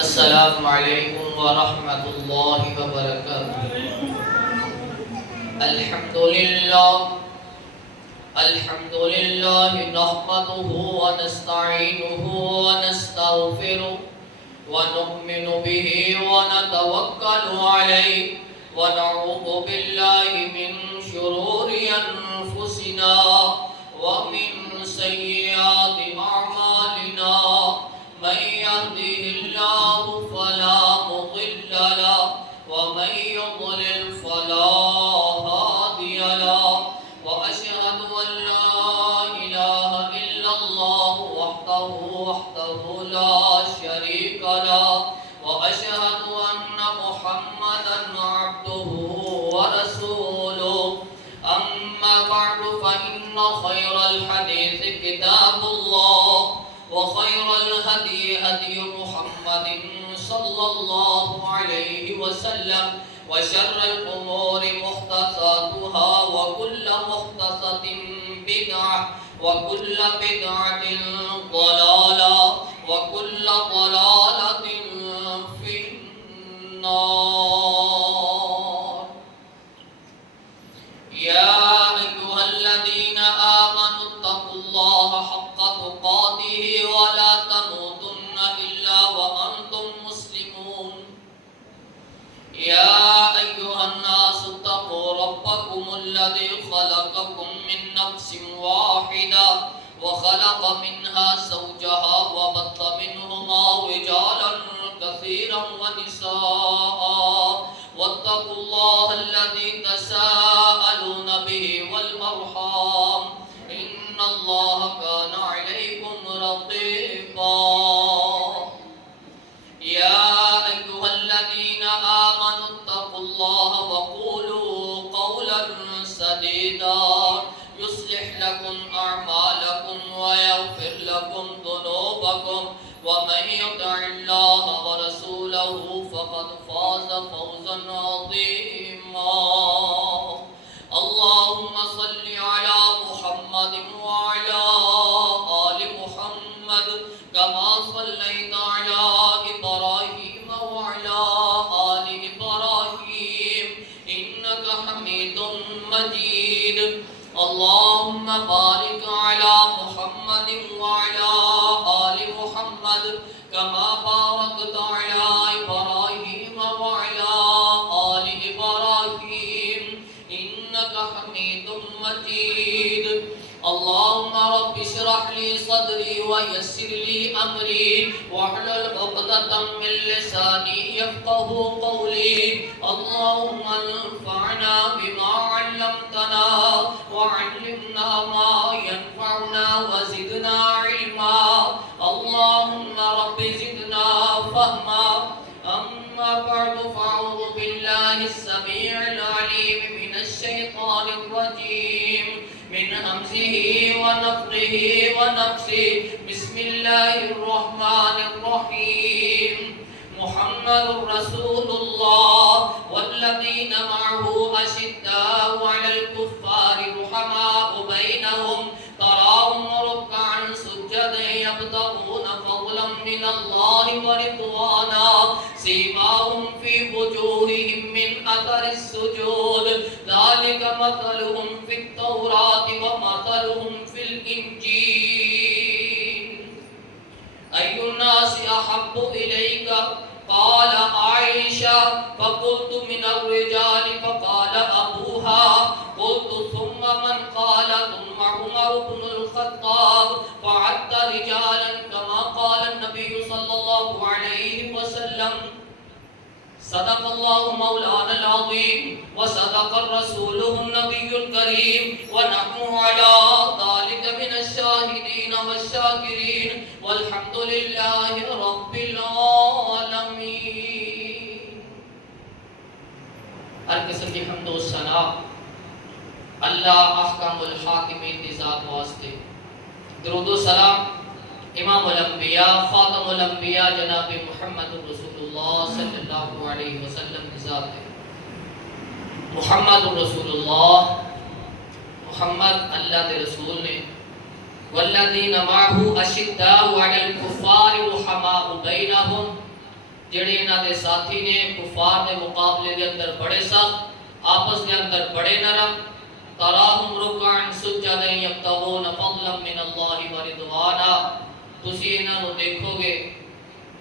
السلام علیکم ورحمۃ اللہ وبرکاتہ۔ الحمد للہ نحمده ونستعینه ونستغفره ونؤمن به ونتوکل علیہ ونعوذ باللہ من شرور انفسنا ومن سیئات اعمالنا، من يهده الله فلا مضل له ومن يضلل فلا هادي له، وأشهد أن لا إله إلا الله وحده لا شريك له، وأشهد أن محمدا عبده ورسوله. أما بعد فإن خير الحديث كتاب الله، وخير الهدي هدي محمد صلى الله عليه وسلم، وشر الأمور محدثاتها، وكل محدثة بدعة، وكل بدعة ضلالة، وكل ضلالة في النار. يا أيها الذين آمنوا اتقوا الله حق تقاته ولا تموتن إلا وأنتم مسلمون. يا أيها الناس اتقوا ربكم الذي خلقكم من نفس واحدة وخلق منها زوجها وبث منهما رجالا كثيرا ونساء، واتقوا الله الذي تساءلون به والأرحام، إن الله كان عليكم رقيبا. يا أيها الذين آمنوا اتقوا الله وقولوا قولا سديدا يصلح لكم أعمالكم ويغفر لكم ذنوبكم، ومن يطع الله ورسوله فقد فاز فوزا عظيما. اللهم صل على محمد وعلى آل محمد كما صليت على إبراهيم وعلى آل إبراهيم إنك حميد مجيد. اللهم بارك على محمد وعلى آل محمد كما باركت على إبراهيم وعلى آل إبراهيم إنك حميد مجيد. اللهم رب اشرح لي صدري ويسر لي أمري واحلل عقدة من لساني يفقهوا قولي. اللهم انفعنا بما علمتنا وعلمنا ما ينفعنا وزدنا علما. اللهم رب زدنا فهما. أما بعد فأعوذ بالله السميع العليم من الشيطان الرجيم من همزه ونفخه ونفسه. بسم الله الرحمن الرحيم. محمد رسول الله والذين معه أشداء على الكفار رحماء بينهم، تراهم ركعا سجدا يبتغون فضلا من الله ورضوانا، سيماهم في وجوههم من أثر السجود، ذلك مثلهم في التوراة ومثلهم في الإنجيل. أي الناس أحب إليك؟ قال عائشة، فقلت من الرجال، فقال أبوها، قلت ثم من؟ قال ثم عمر بن الخطاب، فعد رجالا كما قال النبي صلى الله عليه وسلم. صدق الله مولانا العظيم وصدق رسوله النبي الكريم، ونحن على ذلك من الشاهدين والشاكرين، والحمد لله رب العالمين. ہر قسم کی حمد و ثنا اللہ احکم الحاکمین کی ذات واسطے. درود و سلام امام الانبیاء خاتم الانبیاء جناب محمد رسول اللہ صلی اللہ علیہ وسلم کی ذات ہے. محمد رسول اللہ، محمد اللہ کے رسول نے والذین معه اشداء علی الکفار رحماء بینہم، جڑے انہاں دے ساتھی نے کفار دے مقابلے دے اندر بڑے سخت، آپس دے اندر بڑے نرم، تراہم رکعا سجدا یبتغون فضلا من اللہ ورضوانا، تسی انہاں نو دیکھو گے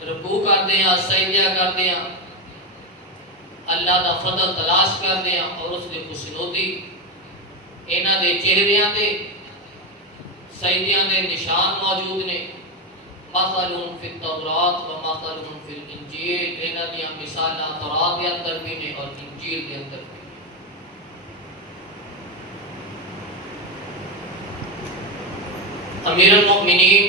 رکوع کردے ہیں، سجدہ کردے ہیں، اللہ دا فضل تلاش کردے ہیں اور اس دی خوشنودی، انہاں دے چہریاں تے سجدیاں دے نشان موجود نے، مثلهم فی التورات و مثلهم فی الانجیل، انہاں دیاں مثالاں تورات دے اندر بھی نے اور انجیل دے اندر بھی۔ امیر المؤمنین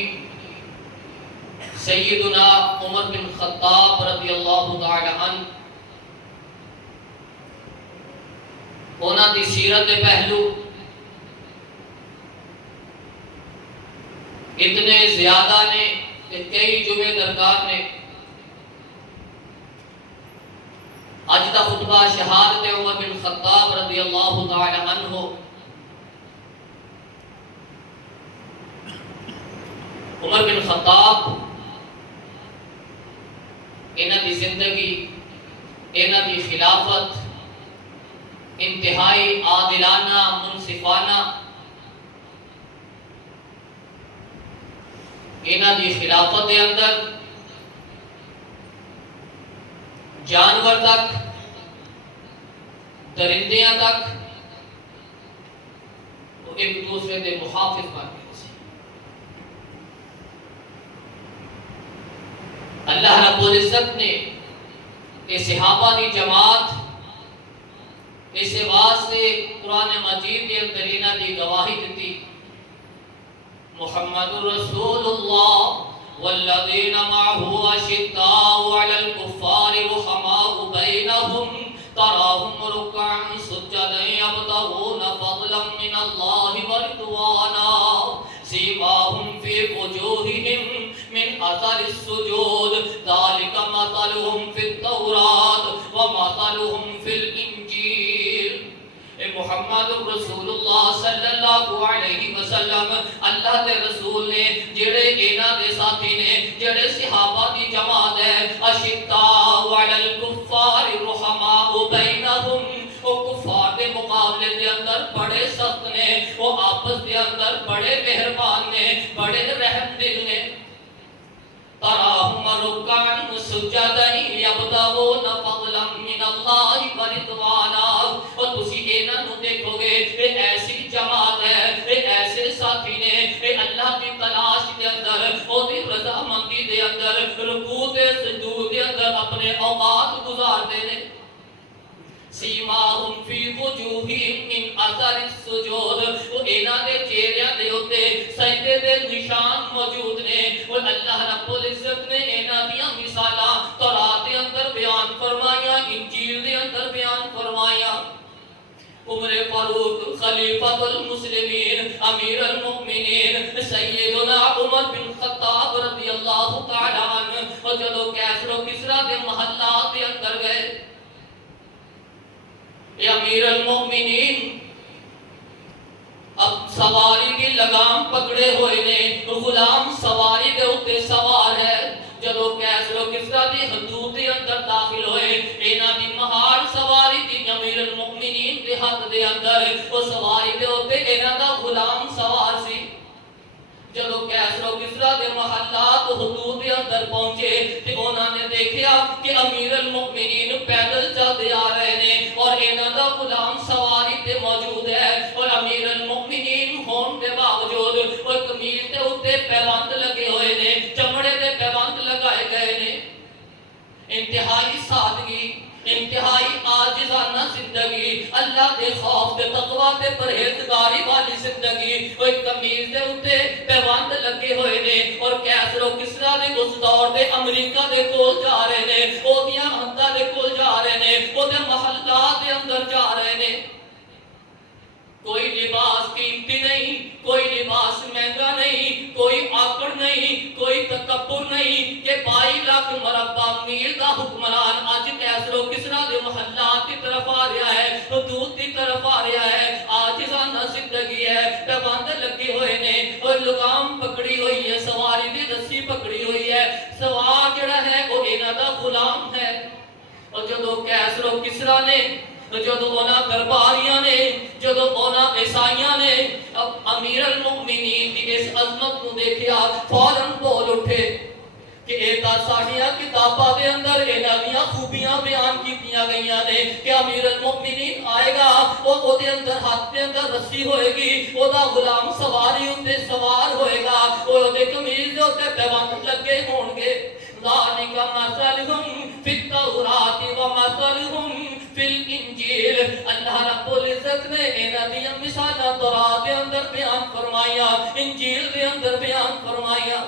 سیدنا عمر بن خطاب رضی اللہ تعالی عنہ، انہاں دی سیرت دے پہلو اتنے زیادہ نے کہ کئی جمعے درکار نے۔ اج دا خطبہ شہادت عمر بن خطاب رضی اللہ تعالی عنہ، عمر بن خطاب انہاں دی زندگی، انہاں دی خلافت انتہائی عادلانہ، منصفانہ، انہاں دی خلافت دے اندر جانور تک، درندیاں تک وہ ایک دوسرے دے محافظ بن گئے سی۔ اللہ رب العزت نے کہ صحابہ دی جماعت اس واسطے قرآن مجید کے اندر انہاں دی گواہی دیتی، محمد رسول اللہ والذین معه اشداء علی الکفار رحماء بینہم تراہم رکعا سجدا یبتغون فضلا من اللہ ورضوانا سیماہم فی وجوہہم من اثر السجود ذالک مثلہم فی التوراۃ ومثلہم فی الانجیل۔ محمد رسول اللہ صلی اللہ علیہ وسلم اللہ دے رسول نے، جڑے انہاں دے ساتھی نے، جڑے صحابہ دی جماعت ہے، اشداء علی الکفار رحماء بینہم، وہ کفار دے مقابلے دے اندر بڑے سخت نے، وہ آپس دے اندر بڑے مہربان نے، بڑے رحم دل نے۔ تراہم رکعا سجدا یبتغون فضلا من اللہ ورضوانا، اور تسی انہاں نو دیکھو گے یہ ایسی جماعت ہے، یہ ایسے ساتھی نے، یہ اللہ کی تلاش کے اندر، وہ دی رضامندی دے اندر، رکوع تے سجود دے اندر اپنے اوقات گزارتے ہیں۔ سیماہم فی وجوہہم من اثر السجود، وہ انہاں دے چہریاں دے اوتے سجدے دے نشان موجود نے۔ وہ اللہ رب العزت نے انہاں دیاں مثالاں تورات دے اندر بیان فرمائیاں، انجیل دے اندر بیان فرمائیاں۔ عمر فاروق خلیفۃ المسلمین، امیر المؤمنین سیدنا عمر بن خطاب رضی اللہ تعالی عنہ، اور جدو کیسر و کسریٰ دے محلات دے اندر گئے، اے امیر المؤمنین اب سواری کی لگام پکڑے ہوئے نے، غلام سواری دے اتے سوار ہے، جدو کیسر و کسریٰ دی حدود دے اندر داخل ہوئے، انہاں دی مہار سواری دی امیر المؤمنین دے ہاتھ دے اندر، وہ سواری دے اتے انہاں دا غلام سوار سی۔ جدو کیسر و کسریٰ دے محلات حدود دے اندر پہنچے تے انہاں نے دیکھیا کہ امیر المؤمنین پیدل چلتے آ رہے نے اور انہاں دا غلام سواری تے موجود ہے، اور امیر المؤمنین ہون دے باوجود وہ قمیض دے اوتے پیوند لگے ہوئے نے، چمڑے دے پیوند لگائے گئے نے۔ انتہائی سادگی، انتہائی عاجزانہ زندگی، اللہ دے خوف دے تقوی دے پرہیزگاری والی زندگی، وہ قمیض دے اوتے پیوند لگے ہوئے نے، اور کیسر و کسریٰ دے اس دور دے امریکہ دے کول جا رہے نے، او دیاں ہندا دے کول جا رہے نے، او دے محلات دے اندر جا رہے نے۔ کوئی لباس قیمتی نہیں، کوئی لباس مہنگا نہیں، کوئی آکڑ نہیں، کوئی تکبر نہیں کہ 22 لاکھ مربع میل دا حکمران آج کیسر و کسریٰ دے محلات کی طرف آ رہا ہے، حدود کی طرف آ رہا ہے۔ عاجزانہ زندگی ہے، پیوند لگے ہوئے نے، اور لگام پکڑی ہوئی ہے، سواری دی رسی پکڑی ہوئی ہے، سوار جڑا ہے وہ انہاں دا غلام ہے۔ اور جدو کیسر و کسرا نے، جدو اونا درباریاں نے، جدو اونا عیسائیاں نے امیر المؤمنین کی اس عظمت کو دیکھیا، فوراً بول اٹھے کہ ایتا ساڑھیاں کتابہ دے اندر انہاں خوبیاں بیان کیتیاں گئیاں نے کہ امیر المؤمنین آئے گا، وہ دے اندر ہاتھ دے اندر رسی ہوئے گی، وہ دا غلام سواری اندے سوار ہوئے گا، وہ دے کمیز دے اندر پیوند لگے ہونگے۔ ذالک مثلہم فی التوراۃ و مثلہم فی الانجیل۔ اللہ رب العزت نے انہاں دیاں مثالاں تورات دے اندر بیان فرمائیا، انجیل دے اندر بیان فرمائیا۔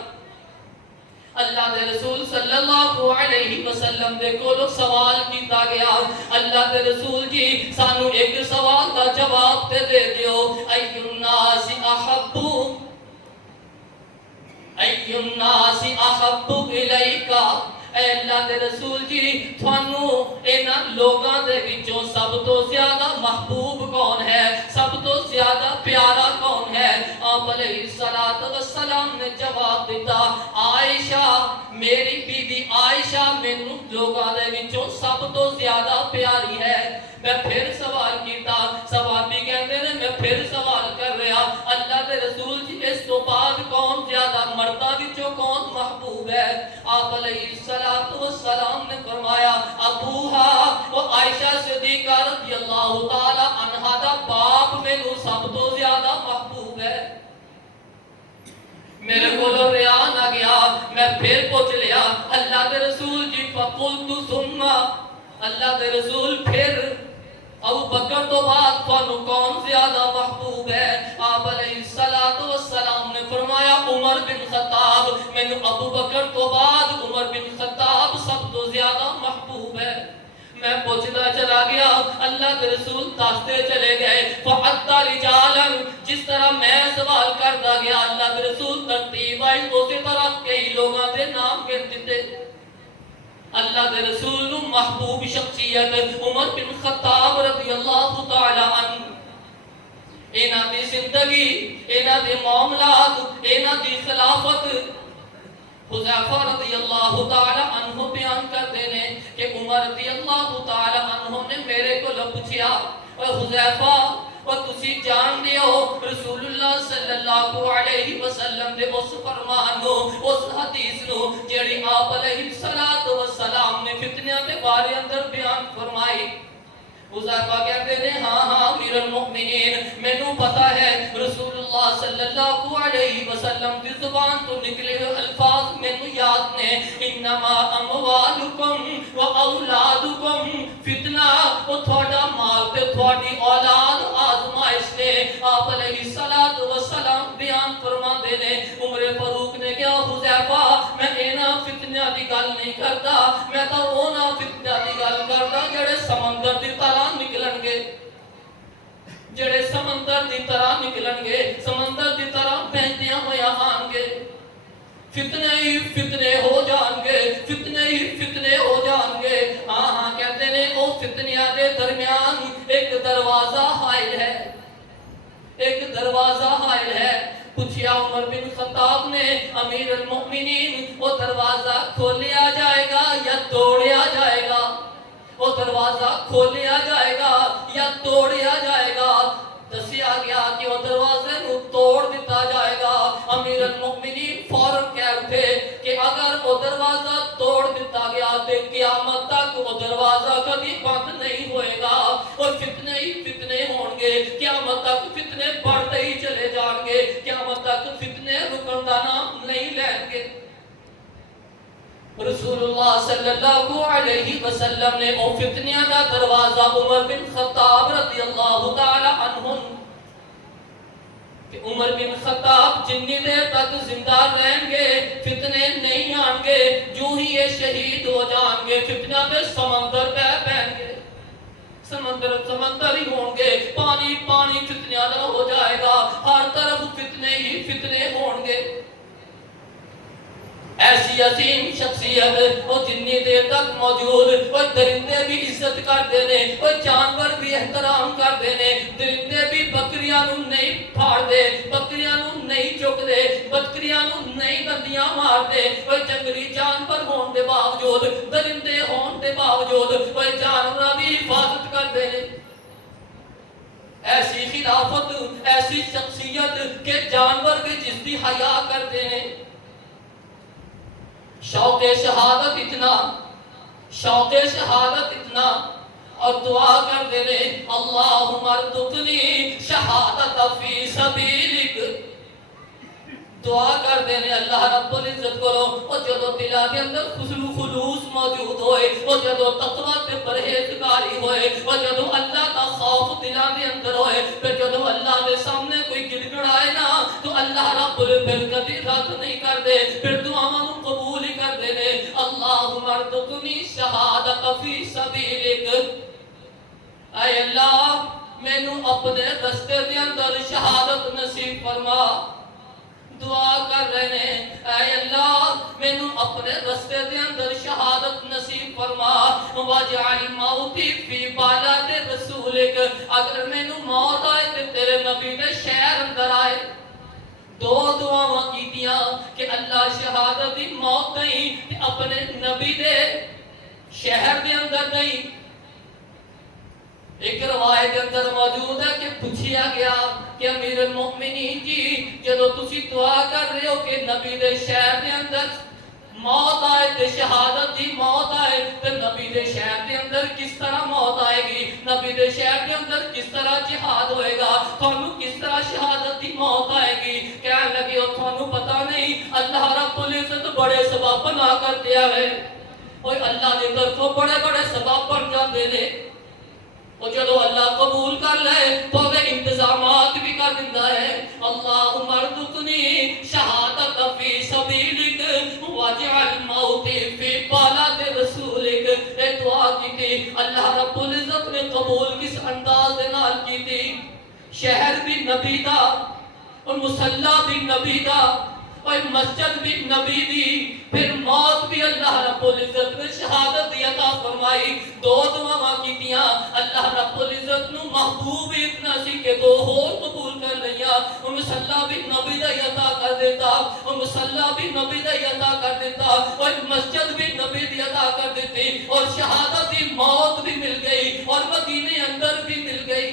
اللہ دے رسول صلی اللہ علیہ وسلم دے کولو سوال کیتا گیا، اللہ دے رسول جی سانو ایک سوال دا جواب تے دے دیو، ای الناس احب الیکا، اے اللہ دے رسول جی تھانو انہاں لوگاں دے وچوں سب تو زیادہ محبوب کون ہے، سب تو زیادہ پیارا کون ہے؟ آپ علیہ السلام نے جواب دیتا، عائشہ، میری بیوی عائشہ مینوں لوگاں دے وچوں سب تو زیادہ پیاری ہے۔ میں پھر سوال کیتا، صحابی کہندے نے میں پھر سوال کر رہا، اللہ دے رسول جی اس تو بعد کون زیادہ مرداں وچوں کون محبوب ہے؟ آپ علیہ السلام نے فرمایا ابوہا، وہ عائشہ صدیقہ رضی اللہ تعالی عنہا دا باپ مینوں سب تو زیادہ محبوب ہے۔ میرے کولو ریا نہ گیا، میں پھر پوچھ لیا اللہ دے رسول جی فقلت ثم، اللہ دے رسول پھر ابو بکر تو بعد تھانو کون زیادہ محبوب ہے؟ آپ علیہ السلام نے فرمایا عمر بن خطاب، میں ابو بکر تو بعد عمر بن خطاب سب تو زیادہ محبوب ہے۔ میں پوچھتا چلا گیا، اللہ کے رسول دستے چلے گئے، فَحَتَّى رِجَالًا، جس طرح میں سوال کرتا گیا اللہ کے رسول ترتیب آئی اسی طرح کئی لوگاں دے نام گر دیتے۔ اللہ کے رسول محبوب شخصیت عمر بن خطاب رضی اللہ تعالی عنہ، اینا دی زندگی، اینا دی معاملات، اینا دی خلافت، حذیفہ رضی اللہ تعالی عنہ بیان کر دینے کہ عمر رضی اللہ تعالی عنہ نے میرے کو پوچھیا، اور حذیفہ اور تسی جان دیو رسول اللہ صلی اللہ علیہ وسلم دے اس فرمان نو، اس حدیث نو جڑی آپ علیہ السلام نے فتنیاں دے بارے اندر بیان فرمائی۔ حذیفہ کہتے ہیں ہاں امیر المؤمنین مینوں پتا ہے رسول اللہ صلی اللہ علیہ وسلم کی زبان تو نکلے ہوئے الفاظ مینوں یاد نے، انما اموالکم و اولادکم فتنہ، وہ تھوڑا مال تے تھوڑی اولاد آزمائش نے۔ آپ علیہ السلام بیان فرما دینے، عمر فاروق نے کیا حذیفہ میں اینا فتنہ دی گل نہیں کرتا، میں تو اونا فتنہ دی گل کرتا جڑے سمندر دی طرح نکلن گے، جڑے سمندر دی طرح نکلن گے، سمندر دی طرح بہتیاں ہویا آن گے، فتنے ہی فتنے ہو جان گے، فتنے ہی فتنے ہو جان گے۔ ہاں کہتے ہیں او فتنیاں دے درمیان ایک دروازہ حائل ہے، ایک دروازہ حائل ہے۔ پوچھیا عمر بن خطاب نے امیر المؤمنین وہ دروازہ کھولیا جائے گا یا توڑیا جائے گا؟ وہ دروازہ کھولیا جائے گا یا توڑیا جائے گا؟ دسیا گیا کہ وہ دروازے کو توڑ دیتا جائے گا۔ امیر المؤمنین فوراً کہہ اٹھے کہ اگر وہ دروازہ توڑ دیتا گیا تو قیامت تک وہ دروازہ کبھی بند نہیں ہوئے گا، اور فتنے ہی فتنے ہوں گے، قیامت تک فتنے بڑھتے ہی چلے جان گے، قیامت تک فتنے رکن کا نام نہیں لیں گے۔ رسول اللہ صلی اللہ علیہ وسلم نے او فتنیاں دا دروازہ عمر بن خطاب رضی اللہ تعالی عنہ، کہ عمر بن خطاب جنی دیر تک زندہ رہیں گے فتنے نہیں آن گے، جو ہی یہ شہید ہو جان گے فتنہ میں سمندر بہن گے، سمندر ہی ہوں گے، پانی پانی فتنیاں دا ہو جائے گا، ہر طرف فتنے ہی فتنے ہوں گے۔ ایسی عظیم شخصیت وہ جنی دیر تک موجود، وہ درندے بھی عزت کر دینے، وہ جانور بھی احترام کر دینے، درندے بھی بکریاں نو نہیں پھاڑ دے، بکریاں نو نہیں چک دے، بکریاں نو نہیں دندیاں مار دے، وہ جنگلی جانور ہون دے باوجود باوجود درندے ہون دے باوجود وہ جانوراں دی حفاظت کردے نے. ایسی خلافت ایسی شخصیت کہ جانور بھی جس دی حیا کرتے ہیں. شوق شہادت اتنا اور دعا کرتے ہیں اللہم ارزقنی شہادت فی سبیلک. دعا کرتے ہیں اللہ رب العزت کرو اور جدو دلہ کے اندر خلوص موجود ہوئے اور جدو تقوی تے پرہیزگاری ہوئے اور جدو اللہ کا خوف دلہ کے اندر ہوئے پھر جدو اللہ کے سامنے کوئی گڑگڑائے نا تو اللہ رب العزت کبھی رد نہیں کر دے پھر دعاواں قبول ہی کر دے نے. اللہم ارزقنی شہادت فی سبیلک. اے اللہ مینو اپنے رستے دے اندر شہادت نصیب فرما. دعا کر رہے ہیں اے اللہ مینو اپنے رستے دے اندر شہادت نصیب فرما. واجعل موتی فی بالاد رسولک. اگر مینو موت آئے تے تیرے نبی دے شہر اندر آئے. دو دعاواں کیتیاں کہ اللہ شہادت دی موت نہیں تے اپنے نبی دے شہر دے اندر نہیں. ایک روایت کے اندر موجود ہے کہ پوچھیا گیا کہ امیر المؤمنین جی جدو تسی دعا کر رہے ہو کہ نبی دے شہر دے اندر موت آئے تے شہادت دی موت آئے تے نبی دے شہر دے اندر کس طرح موت آئے گی, نبی دے شہر دے اندر کس طرح جہاد ہوئے گا, تھانو کس طرح شہادت دی موت آئے گی. کہنے لگے ہو تھانو پتہ نہیں اللہ رب العزت بڑے سبب بنا کر دیا ہے. اور اللہ دی طرفوں بڑے بڑے سبب بن جاندے نے اور جدو اللہ قبول کر لے تو وہ انتظامات بھی کر دیتا ہے. اللہم ارزقنی شہادت فی سبیلک واجعل موتی فی بالاد رسولک. اے دعا کی تھی اللہ رب العزت نے قبول کس انداز دے نال کی تھی. شہر بھی نبی دا اور مصلی بھی نبی دا اور مسجد بھی نبی دی, پھر موت بھی اللہ رب العزت نے شہادت دی عطا فرمائی. دو دعاواں کیتیاں اللہ رب العزت نو محبوب اتنا سی کہ دو اور قبول کر لیا. مصلی بھی نبی دا عطا کر دیتا اور مصلی بھی نبی دا عطا کر دیتا اور مسجد بھی نبی دی عطا کر دیتی اور شہادت دی موت بھی مل گئی اور مدینے اندر بھی مل گئی.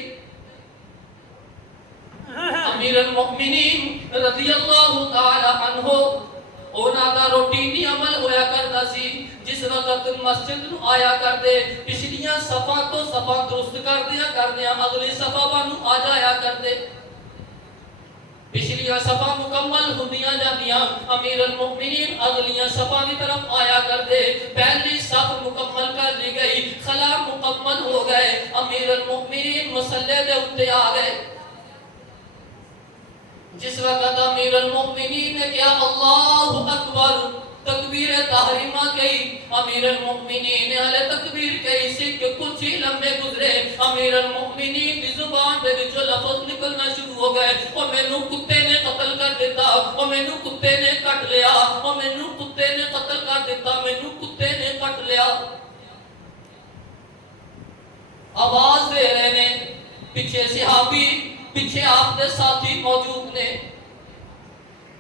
امیر المؤمنین رضی اللہ تعالی عنہ اونا دا روٹینی عمل ہویا کرتا سی. جس وقت مسجد نو آیا کر دے پچھلیاں صفا تو صفا درست کر دیا اگلی صفا بانو آ جایا کر دے. پچھلیاں صفا مکمل ہوندیاں جاندیاں امیر المؤمنین اگلیاں صفا کی طرف آیا کر دے. پہلی صف مکمل کر لی گئی, خلا مکمل ہو گئے, امیر المؤمنین مصلی دے اتے آ گئے. جس وقت امیر المؤمنین نے کیا اللہ اکبر تکبیر تحریمہ کہی, امیر المؤمنین نے علی تکبیر کہی سی کہ کچھ ہی لمحے گزرے امیر المؤمنین کی زبان پہ جو لفظ نکلنا شروع ہو گئے اور مینوں کتے نے قتل کر دیتا, اور مینوں کتے نے کٹ لیا, اور مینوں کتے نے قتل کر دیتا, مینوں کتے نے کٹ لیا. آواز دے رہے نے پیچھے صحابی پیچھے آپ کے ساتھی موجود نے.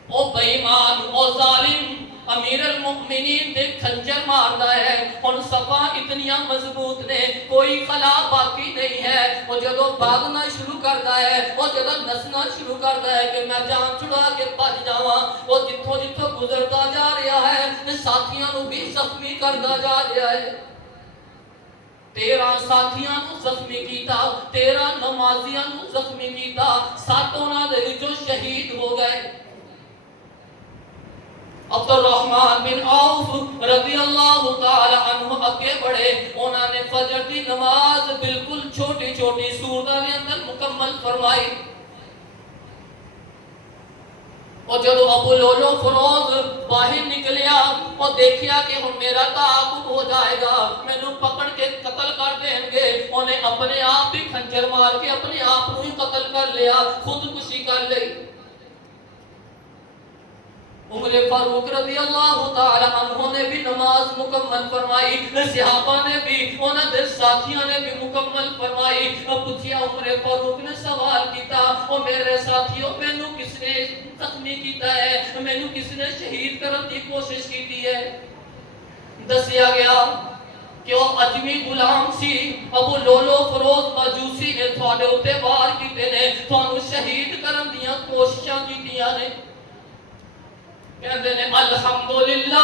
او بے ایمان او ظالم امیر المؤمنین دے کھنجر مارنا ہے. اور صفا اتنیاں مضبوط نے کوئی خلا باقی نہیں ہے. وہ جدو بھاگنا شروع کرتا ہے وہ جدو نسنا شروع کرتا ہے کہ میں جان چھڑا کے بچ جاواں, وہ جتھوں جتھوں گزرتا جا رہا ہے ساتھیاں نو بھی زخمی کرتا جا رہا ہے. 13 ساتھیاں نو زخمی کیتا, 13 نمازیاں نو زخمی کیتا, 7 انہاں دے وچوں شہید ہو گئے. عبد الرحمن بن عوف رضی اللہ تعالی عنہ اگے بڑھے. انہاں نے فجر دی نماز بالکل چھوٹی چھوٹی سورتاں دے اندر مکمل فرمائی. اور جب ابو لولو فروز باہر نکلیا اور دیکھیا کہ ہن میرا تعاقب ہو جائے گا, مینوں پکڑ کے قتل کر دیں گے, انہیں اپنے آپ بھی کھنجر مار کے اپنے آپ کو ہی قتل کر لیا, خودکشی کر لی. عمر فاروق رضی اللہ تعالی عنہ نے بھی نماز مکمل فرمائی, صحابہ نے بھی انہاں دے ساتھیاں نے بھی مکمل فرمائی. اب پوچھیا عمر فاروق نے سوال کیتا, او میرے ساتھیوں مینوں کس نے زخمی کیتا ہے, مینوں کس نے شہید کرنے کی کوشش کیتی ہے؟ دسیا گیا کہ وہ اجمی غلام سی ابو لولو فروز مجوسی نے تھوڑے اتے وار کیتے نے تھوڑے شہید کرن دیاں کوششاں کیتیاں نے کہتے نے الحمدللہ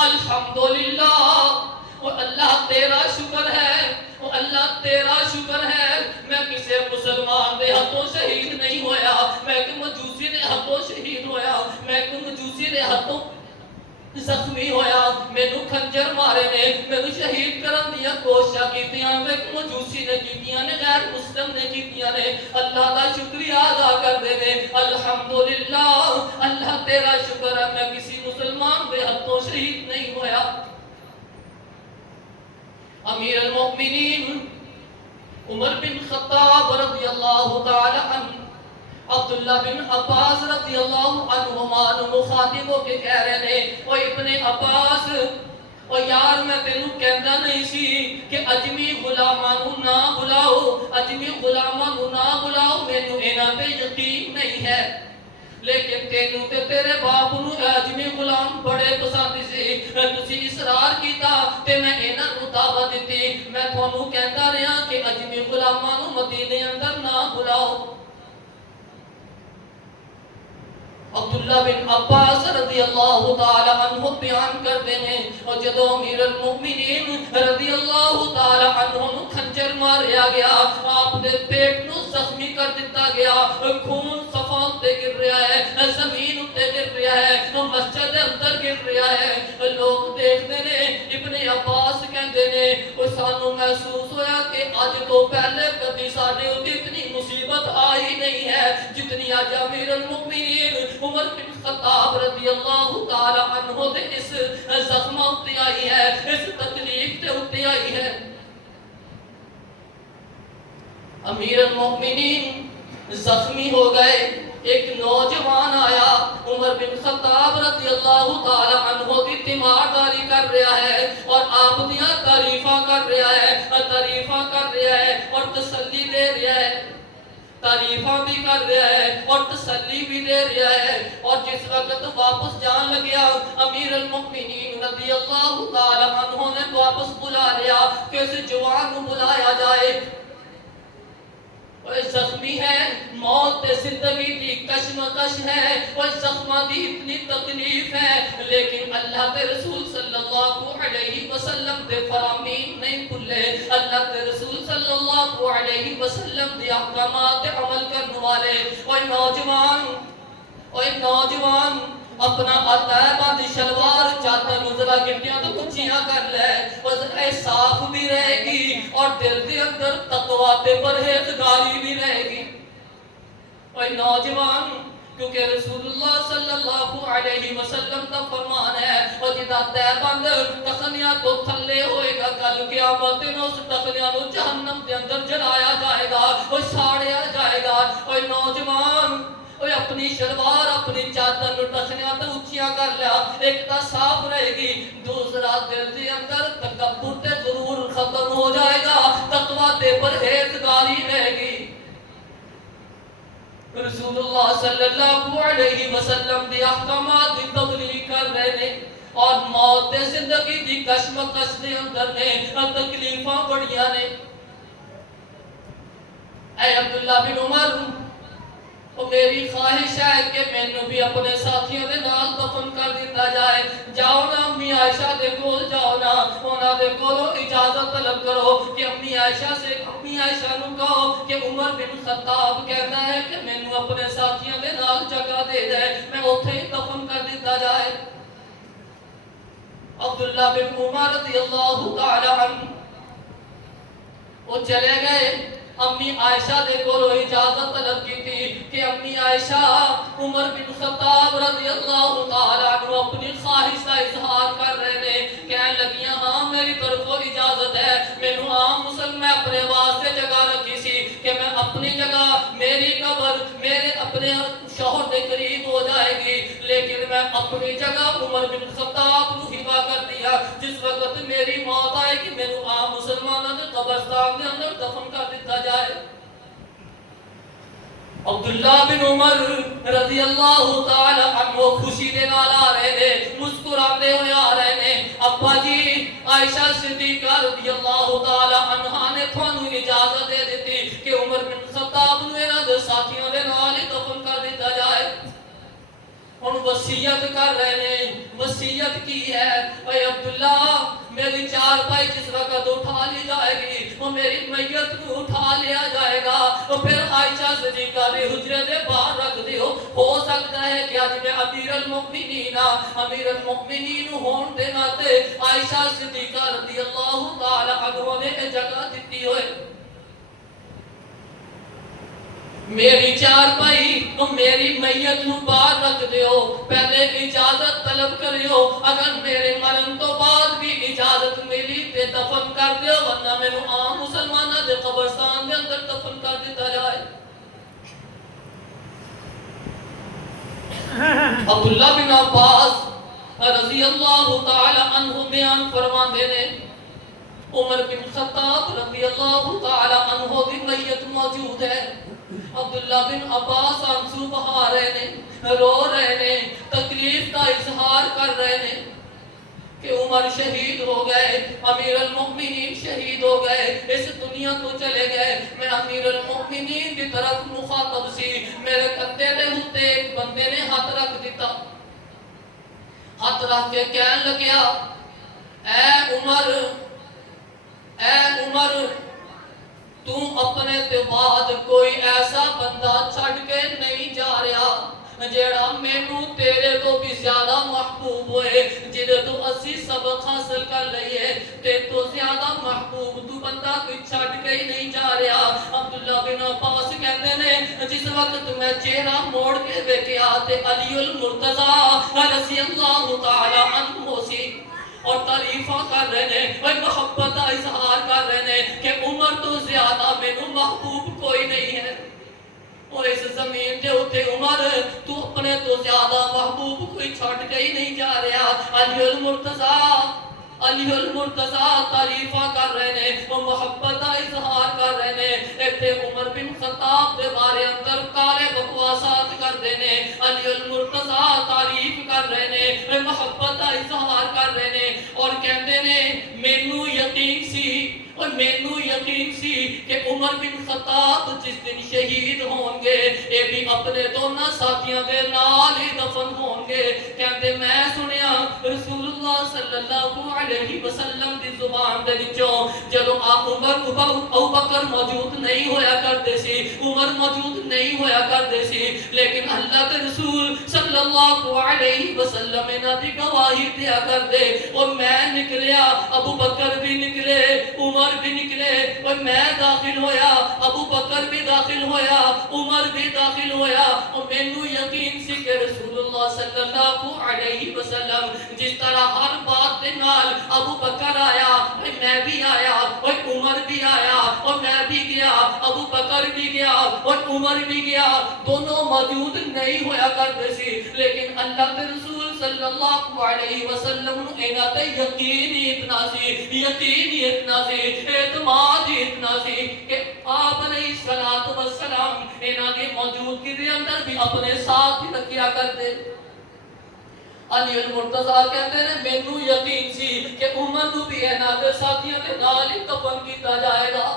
الحمدللہ وہ اللہ تیرا شکر ہے وہ اللہ تیرا شکر ہے میں کسی مسلمان دے ہاتھوں شہید نہیں ہویا میں ایک مجوسی دے ہاتھوں شہید ہویا میں ایک مجوسی دے ہاتھوں زخمی ہویا مینو خنجر مارے نے مینو شہید کرن دیا کوششاں کیتیاں میں ایک مجوسی نے کیتیاں نے غیر مسلم نے کیتیاں نے اللہ دا شکریہ ادا کر دے نے الحمدللہ اللہ تیرا شکر ہے میں کسی مسلمان دے ہاتھوں شہید نہیں ہویا امیر المؤمنین عمر بن خطاب رضی اللہ تعالی عنہ عبداللہ بن عباس رضی اللہ عنہما مخاطب ہو کے کہہ رہے نے او ابن عباس او یار میں تینوں کہندا نہیں سی کہ اجمی غلاماں نو نہ بلاؤ اجمی غلاماں نو نہ بلاؤ مینوں انہاں تے یقین نہیں ہے لیکن تینوں تے تیرے باپ نو اجمی غلام بڑے پسند سی تسی اصرار کیتا تے میں انہاں نو دعوت دتی میں تھانوں کہندا رہیا کہ اجمی غلاماں نو مدینے اندر نہ بلاؤ عبداللہ بن عباس رضی اللہ تعالی عنہ بیان کرتے ہیں اور جدو امیر المؤمنین رضی اللہ تعالی عنہ خنجر ماریا گیا آپ نے پیٹ نو زخمی کر دیتا گیا خون صفان تے گر رہا ہے زمین تے گر رہا ہے مسجد اندر گر رہا ہے لوگ دیکھتے نے ابن عباس کہتے نے وہ سانو محسوس ہویا کہ آج تو پہلے کبھی ساڑھے ہوتی اتنی مصیبت آئی نہیں ہے جتنی آج امیر المؤمنین عمر بن خطاب رضی اللہ تعالی عنہ دے اس زخمہ اٹھے آئی ہے اس تکلیف تے اٹھے آئی ہے امیر المؤمنین زخمی ہو گئے ایک نوجوان آیا عمر بن خطاب رضی اللہ تعالی عنہ کی تیمارداری کر رہا ہے اور آپ دیاں تعریفاں کر رہا ہے اور تسلی دے رہا ہے تعریفاں بھی کر رہا ہے اور تسلی بھی دے رہا ہے اور جس وقت واپس جان لگیا امیر المؤمنین رضی اللہ تعالی عنہ نے واپس بلا لیا کہ اس جوان کو بلایا جائے وہ زخمی ہے موت زندگی کی کشمکش ہے وہ زخمہ دی اتنی تکلیف ہے لیکن اللہ کے رسول صلی اللہ علیہ وسلم دے فرامین نہیں بھولے اللہ کے رسول صلی اللہ علیہ وسلم دے احکامات عمل کرنے والے وہ نوجوان اپنا عطیبہ دی شلوار چاہتا نظرہ گٹیاں تو کچھیاں کر لے وہ صاف بھی رہے گی اور دل دے اندر تقوی تے پرہیزگاری بھی رہے گی وہ نوجوان کیونکہ رسول اللہ صلی اللہ علیہ وسلم کا فرمان ہے وہ جدا دیبند تخنیاں تو تھلے ہوئے گا کل قیامت میں اس تخنیاں کو جہنم دے اندر جلایا جائے گا وہ ساڑیا جائے گا وہ نوجوان وہ اپنی شلوار اپنی چادر نو ٹخنیاں تے اونچیاں کر لیا ایک تا صاف رہے گی دوسرا دل دے اندر تکبر تے ضرور ختم ہو جائے گا تقوی تے پرہیزگاری رہے گی رسول اللہ صلی اللہ علیہ وسلم دی احکامات دی تبلیغ کر رہے نے اور موت تے زندگی دی کشمکش دے اندر نے تکلیفاں بڑیاں نے اے عبداللہ بن عمر تو میری خواہش ہے کہ میں نے بھی اپنے ساتھیوں دے نال دفن کر دیتا جائے جاؤ نا امی عائشہ دے کول جاؤ نا انہاں دے کولوں اجازت طلب کرو کہ امی عائشہ نو کہو کہ عمر بن خطاب کہتا ہے کہ میں نے اپنے ساتھیوں دے نال جگہ دے دے میں اوتھے ہی دفن کر دیتا جائے عبداللہ بن عمر رضی اللہ تعالی عنہ وہ چلے گئے امی عائشہ دے کولو اجازت طلب کی تھی کہ امی عائشہ عمر بن خطاب رضی اللہ تعالی عنہ اپنی خواہش کا اظہار کر رہے نے کہنے لگیاں ہاں میری طرف اجازت ہے مینوں عام مسلم میں اپنے واسطے جگہ رکھی سی کہ میں اپنی جگہ میری قبر میرے اپنے شوہر دے قریب ہو جائے گی لیکن میں اپنی جگہ عمر بن خطاب نو ہبا کر دیا جس وقت میری موت آئے کہ مینوں عام مسلمانوں دے قبرستان دے اندر دفن کر دیتا جائے عبداللہ بن عمر رضی اللہ تعالی عنہ خوشی دے نال آ رہے نے مسکراتے ہوئے آ رہے نے ابا جی عائشہ عائشہ صدیقہ رضی اللہ تعالی عنہا نے تھانوں اجازت دے دیتی کہ عمر بن خطاب نوں انہاں دے ساتھیاں دے نال ہی دفن کر دتا جائے. ہن وصیت کر رہے ہیں. وصیت کی ہے؟ اے عبداللہ میری چارپائی جس وقت اٹھا لی جائے گی وہ میری میت کو اٹھا لیا جائے گا تو پھر عائشہ صدیقہ نے حجرے دے باہر رکھ دیو. ہو سکتا ہے کہ آج میں امیر المؤمنین ہون دے ناتے عائشہ صدیقہ رضی اللہ تعالی عنہ نے جگہ دیتی ہوئے. میری چارپائی تو میری میت نو باہر رکھ دیو. پہلے اجازت طلب کریو. اگر میرے مرن تو بعد بھی اجازت ملی تے دفن کر دیو ورنہ میں عام مسلمانہ دے قبرستان دے اندر دفن کر دیتا جائے. عبداللہ بن عباس رضی اللہ تعالی عنہ بیان فرمان دینے عمر بن خطاب رضی اللہ تعالی عنہ دی میت موجود ہے. عبداللہ بن عباس آنسو بہا رہے نے رو رہے نے تکلیف کا اظہار کر رہے نے کہ عمر شہید ہو گئے امیر المؤمنین شہید ہو گئے اس دنیا کو چلے گئے. میں امیر المؤمنین کی طرف مخاطب سی. میرے کندھے دے اوتے ایک بندے نے ہاتھ رکھ دیتا. ہاتھ رکھ کے کہنے لگیا اے عمر تو اپنے تے بعد کوئی ایسا بندہ چھڑ کے نہیں جا رہا جیڑا مینوں تیرے تو بھی زیادہ محبوب ہوئے جدے تو اسی سبق حاصل کر لئیے تے تو زیادہ محبوب تو بندہ کوئی چھڑ کے ہی نہیں جا رہا. عبداللہ بن عباس کہتے ہیں جس وقت میں چہرہ موڑ کے دیکھا تے علی المرتضی رضی اللہ تعالی عنہ سی اور تعریفہ کر رہے ہیں اور محبت کا اظہار کر رہے ہیں کہ عمر تو زیادہ مینوں محبوب کوئی نہیں ہے. اور اس زمین دے اوتے عمر تو اپنے تو زیادہ محبوب کوئی چھڑ کے ہی نہیں جا رہا. علی المرتضی تعریفہ کر رہے ہیں وہ محبت کا اظہار کر رہے ہیں. ایتھے عمر بن خطاب دے بارے اندر کالے بکواسات کر دینے. علی المرتضی تعریف کر رہے ہیں محبت کا اظہار کر رہے ہیں اور کہندے نے مینوں یقین سی کہ عمر بن خطاب جس دن شہید ہوں گے اے بھی اپنے دونوں ساتھیاں دے نال ہی دفن ہوں گے. کہندے میں سنیا رسول اللہ صلی اللہ علیہ وسلم دی زبان دے وچوں جدوں ابو بکر موجود نہیں ہویا کرتے سی عمر موجود نہیں ہویا کرتے سی لیکن اللہ کے رسول صلی اللہ علیہ وسلم انہاں دی گواہی دیا کرتے اور میں نکلیا ابو بکر بھی نکلے عمر بھی نکلے اور میں داخل ہویا ابو بکر بھی داخل ہویا عمر بھی داخل ہویا اور مینوں یقین سی کہ رسول اللہ صلی اللہ علیہ وسلم جس طرح ہر بات دے نال ابو بکر آیا اور میں بھی آیا اور عمر بھی آیا اور میں بھی گیا ابو بکر بھی گیا اور عمر بھی گیا دونوں موجود نہیں ہویا کرتے سی لیکن اللہ کے رسول صلی اللہ علیہ وسلم انہاں تے یقین ہی اتنا سی اعتماد ہی اتنا سی کہ آپ علیہ السلام انہاں کی موجودگی دے اندر بھی اپنے ساتھ ہی رکھیا کرتے. علی المرتضی کہتے ہیں مینوں یقین سی کہ عمر نو بھی انہاں دے ساتھیاں دے نال ہی دفن کیتا جائے گا.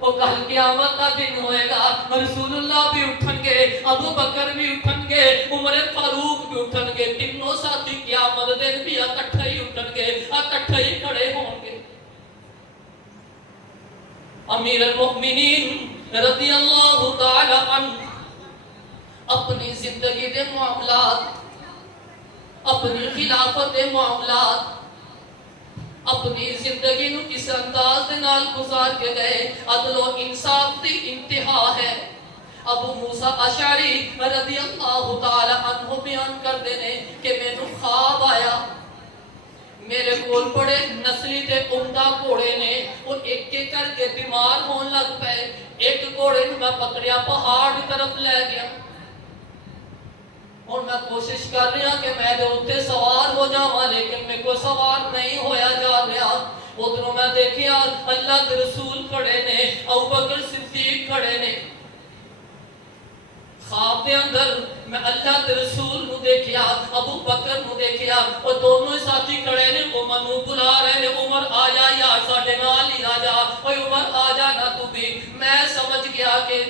وہ کل قیامت کا دن ہوئے گا رسول اللہ بھی اٹھن گے ابو بکر بھی اٹھن گے عمر فاروق بھی اٹھن گے تینوں ساتھی قیامت دن بھی اکٹھے ہی اٹھن گے اکٹھے ہی کھڑے ہوں گے. امیر المؤمنین رضی اللہ تعالی عنہ اپنی زندگی دے معاملات اپنی خلافت دے معاملات اپنی زندگی نو کس انداز دے نال گزار کے گئے عدل و انصاف دی انتہا ہے. ابو موسیٰ اشعری رضی اللہ تعالی عنہ بیان کر دینے کہ میں نو خواب آیا میرے کول بڑے نسلی تے عمدہ گھوڑے نے وہ ایک ایک کر کے بیمار ہون لگ پے. ایک گھوڑے نو میں پکڑیا پہاڑ کی طرف لے گیا اور میں کوشش کر رہا کہ میں دے اوتے سوار ہو جاواں لیکن میں کو سوار نہیں ہویا جا رہا. ادھروں میں دیکھیا اللہ کے رسول کھڑے نے ابو بکر صدیق کھڑے نے. خواب دے اندر میں اللہ کے رسول نو دیکھیا ابو بکر نو دیکھیا اور دونوں ساتھی کھڑے نے عمر نو بلا رہے نے میں سمجھ گیا کہ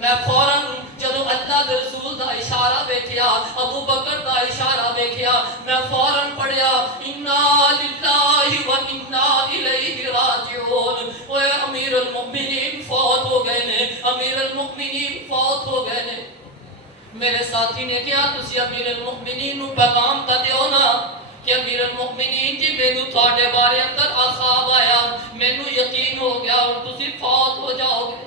میں فوراً جدو اللہ دے رسول دا اشارہ ویکھیا، ابو بکر دا اشارہ ویکھیا، میں فوراً پڑھیا انا للہ و انا الیہ راجعون۔ اوے امیر المؤمنین فوت ہو گئے نے، امیر المؤمنین فوت ہو گئے نے۔ میرے ساتھی نے کہا تسی امیر المؤمنین نو پیغام تا دیو نا کہ امیر المؤمنین جی مینوں تواڈے بارے اندر خواب آیا، مینوں یقین ہو گیا اور تسی فوت ہو جاؤ گے۔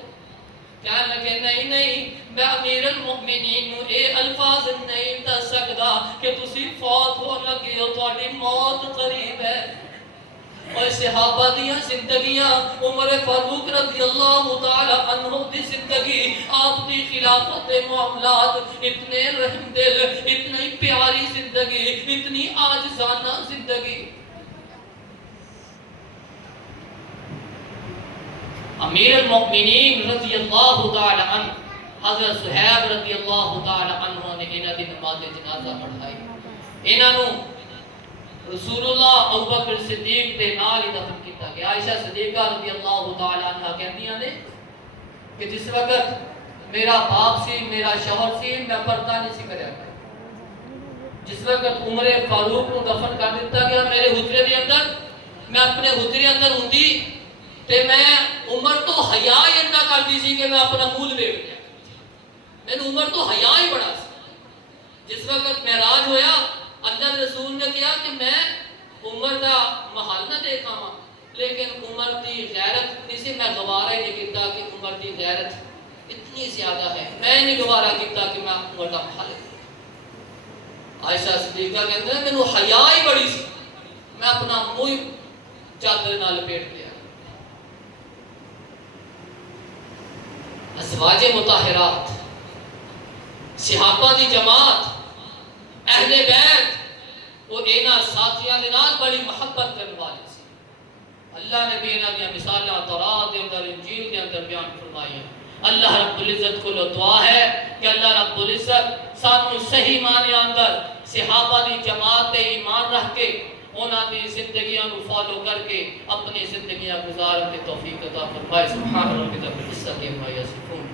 کہنے لگے نہیں میں امیر المؤمنین نو اے الفاظ نہیں دس سکدا کہ تسی فوت ہو لگے ہو، تواڈی موت قریب ہے۔ اور صحابہ دیاں زندگیاں، عمر فاروق رضی اللہ تعالی عنہ دی زندگی، آپ دی خلافت دے معاملات، اتنے رحم دل، اتنی پیاری زندگی، اتنی عاجزانہ زندگی۔ امیر المؤمنین رضی اللہ تعالی عنہ حضرت صہیب رضی اللہ تعالی عنہ نے انہاں دی نماز جنازہ پڑھائی۔ انہاں نو رسول اللہ ابوبکر صدیق دے نال ہی دفن کیتا گیا۔ عائشہ صدیقہ رضی اللہ تعالی عنہ کہندیاں نے کہ جس وقت میرا باپ سی، میرا شوہر سی، میں پردہ نہیں سی کریا کرتا۔ جس وقت عمر فاروق نو دفن کر دیتا گیا میرے حجرے دے اندر، میں اپنے حجرے اندر ہوندی تے میں عمر تو حیا ہی اندا کردی سی کہ میں اپنا منہ لپیٹ لیا۔ میں عمر تو حیا ہی بڑا سی۔ جس وقت معراج ہویا، اللہ کے رسول نے کہا کہ میں عمر دا محل نہ دیکھا ہاں، لیکن عمر دی غیرت اتنی سی، میں گوارا ہی نہیں کیتا کہ عمر دی غیرت اتنی زیادہ ہے، میں نہیں گوارا کیتا کہ میں عمر دا محل۔ عائشہ صدیقہ کہتے ہیں مینوں حیا ہی بڑی سی، میں اپنا منہ چادر نال لپیٹ لیا۔ ازواج مطہرات، صحابہ دی جماعت، اہل بیت، وہ اینا ساتھیاں دے نال بڑی محبت کرنے والے سی۔ اللہ نے بھی انہاں دی مثالاں تورات دے اندر، انجیل دے اندر بیان فرمائی ہیں۔ اللہ رب العزت کو دعا ہے کہ اللہ رب العزت سانوں صحیح معنی اندر صحابہ دی جماعت تے ایمان رکھ کے انہاں دی زندگیاں نو فالو کر کے اپنی زندگیاں گزارن کی توفیق عطا فرمائے۔ سبحان ربک رب العزت عما یصفون۔